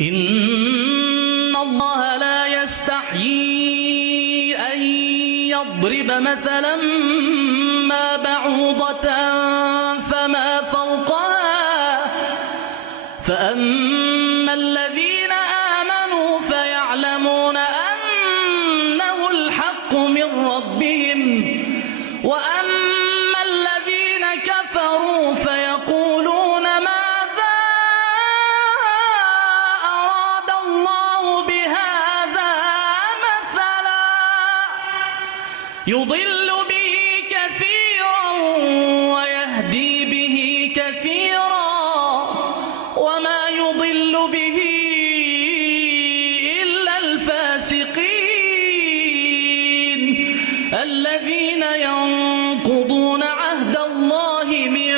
إن الله لا يستحيي أن يضرب مثلا ما بعوضة فما فوقها فأما الذين آمنوا فيعلمون أنه الحق من ربهم وأما الذين كفروا فيقولون ماذا أراد الله بهذا مثلا يضل به كثيرا ويهدي به كثيرا وما يضل به إلا الفاسقين الذين ينقضون عهد الله من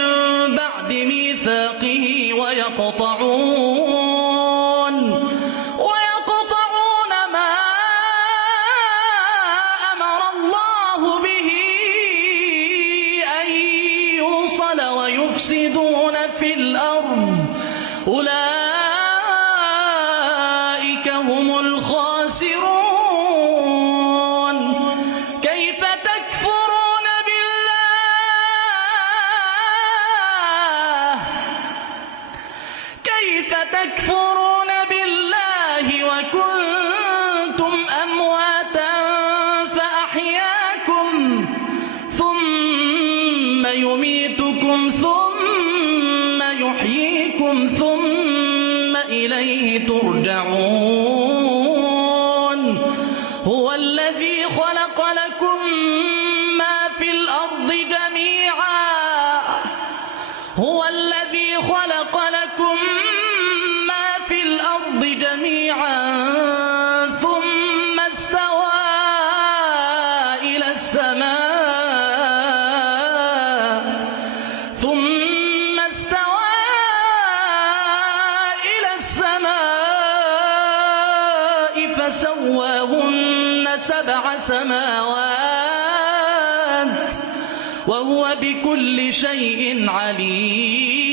بعد ميثاقه ويقطعون ما أمر الله به أن يوصل ويفسدون في الأرض أولئك هم الخاسرون كيف تكفرون بالله وكنتم أمواتا فأحياكم ثم يميتكم ثم يحييكم ثم إليه ترجعون هو الذي خلق لكم ما في الأرض جميعا ثم استوى إلى السماء فسواهن 7 سماوات وهو بكل شيء عليم